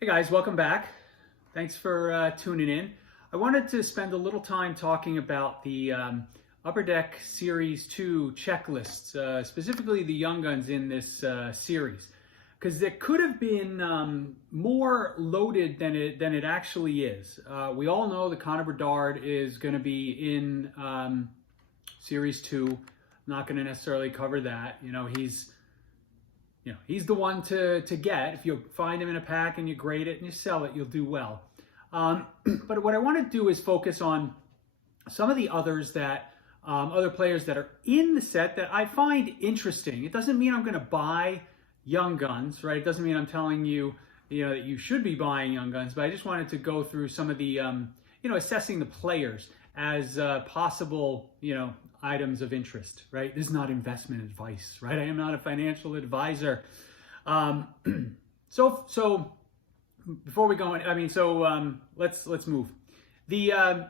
Hey guys, welcome back. Thanks for tuning in. I wanted to spend a little time talking about the Upper Deck Series 2 checklists, specifically the Young Guns in this series, because it could have been more loaded than it actually is. We all know that Connor Bedard is going to be in Series 2. I'm not going to necessarily cover that. He's the one to get. If you find him in a pack and you grade it and you sell it, you'll do well. But what I want to do is focus on some of the others that, other players that are in the set that I find interesting. It doesn't mean I'm going to buy Young Guns, right? It doesn't mean I'm telling you, that you should be buying Young Guns, but I just wanted to go through some of the, assessing the players as possible, items of interest, right? This is not investment advice, right? I am not a financial advisor. So before we go in, let's move. I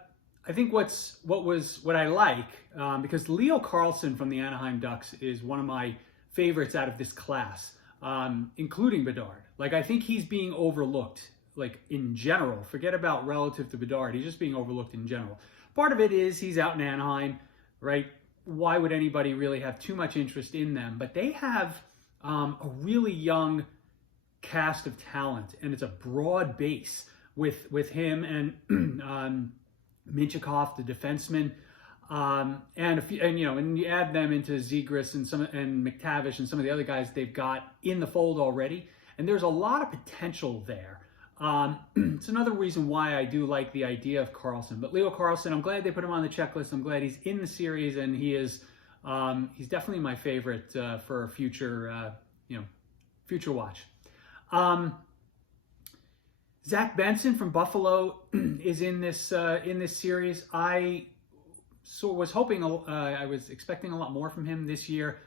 think what I like, because Leo Carlson from the Anaheim Ducks is one of my favorites out of this class, including Bedard. Like, I think he's being overlooked, like, in general. Forget about relative to Bedard. He's just being overlooked in general. Part of it is he's out in Anaheim, right? Why would anybody really have too much interest in them? But they have a really young cast of talent, and it's a broad base with him and Minchikov, the defenseman, and you add them into Zegras and McTavish and some of the other guys they've got in the fold already, and there's a lot of potential there. It's another reason why I do like the idea of Carlson. But Leo Carlson, I'm glad they put him on the checklist. I'm glad he's in the series, and he's definitely my favorite for a future watch. Zack Benson from Buffalo is in this series. I was hoping, I was expecting a lot more from him this year.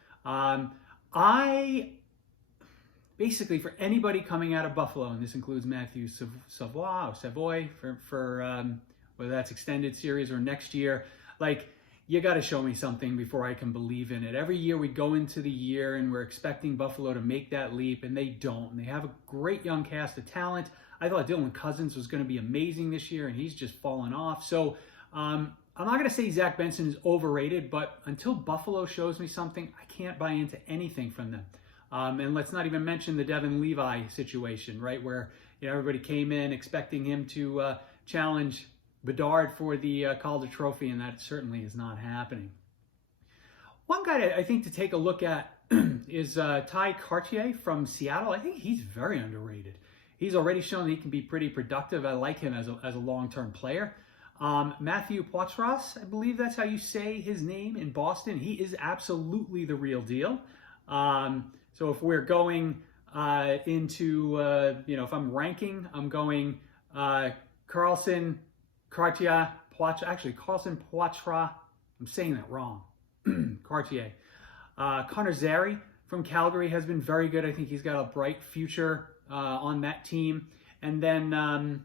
Basically, for anybody coming out of Buffalo, and this includes Matthew Savoy for whether that's extended series or next year, like, you got to show me something before I can believe in it. Every year we go into the year and we're expecting Buffalo to make that leap, and they don't. And they have a great young cast of talent. I thought Dylan Cousins was going to be amazing this year, and he's just fallen off. So I'm not going to say Zack Benson is overrated, but until Buffalo shows me something, I can't buy into anything from them. And let's not even mention the Devin Levi situation, right? Where everybody came in expecting him to challenge Bedard for the Calder Trophy, and that certainly is not happening. One guy I think to take a look at is Ty Cartier from Seattle. I think he's very underrated. He's already shown that he can be pretty productive. I like him as a long-term player. Matthew Poitras, I believe that's how you say his name, in Boston. He is absolutely the real deal. So if we're going into, if I'm ranking, I'm going Carlson, Cartier, Carlson, Poitras. I'm saying that wrong. Cartier. Connor Bedard from Calgary has been very good. I think he's got a bright future on that team. And then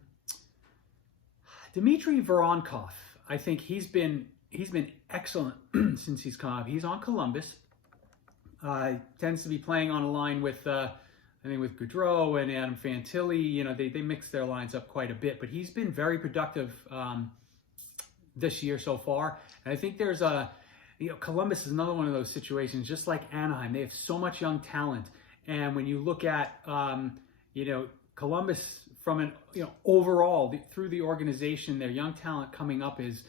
Dimitri Veronneau, I think he's been excellent since he's come up. He's on Columbus. Tends to be playing on a line with, I think, with Gaudreau and Adam Fantilli. They mix their lines up quite a bit, but he's been very productive this year so far. And I think there's Columbus is another one of those situations, just like Anaheim. They have so much young talent, and when you look at, Columbus from an, overall through the organization, their young talent coming up is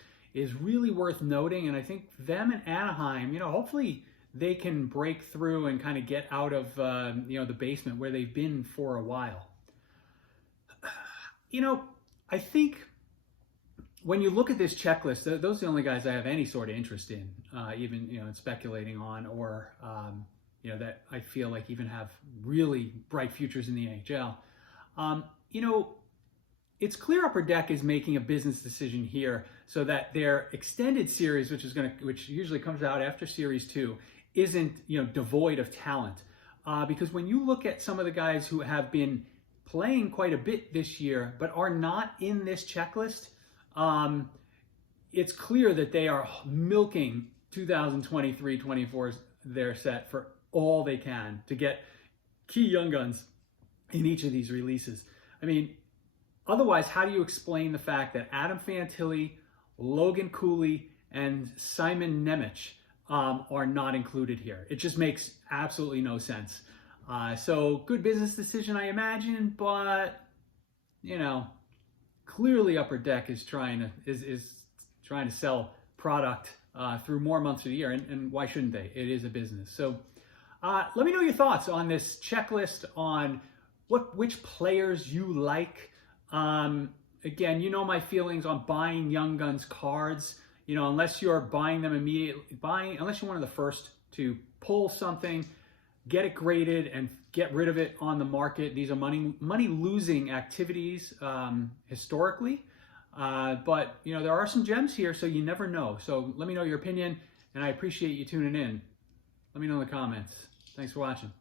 really worth noting. And I think them and Anaheim, hopefully they can break through and kind of get out of, the basement where they've been for a while. I think when you look at this checklist, those are the only guys I have any sort of interest in, even, in speculating on, or, that I feel like even have really bright futures in the NHL. It's clear Upper Deck is making a business decision here so that their extended series, which usually comes out after Series 2, isn't devoid of talent, because when you look at some of the guys who have been playing quite a bit this year but are not in this checklist, it's clear that they are milking 2023-24's their set for all they can to get key young guns in each of these releases. I mean, otherwise, how do you explain the fact that Adam Fantilli, Logan Cooley, and Simon Nemec are not included here? It just makes absolutely no sense. So good business decision, I imagine, but you know, clearly Upper Deck is trying to sell product through more months of the year, and why shouldn't they? It is a business. So let me know your thoughts on this checklist, on which players you like. Again, you know my feelings on buying Young Guns cards. You know, unless you're buying them immediately, unless you're one of the first to pull something, get it graded, and get rid of it on the market. These are money losing activities historically. But you know, there are some gems here, so you never know. So let me know your opinion, and I appreciate you tuning in. Let me know in the comments. Thanks for watching.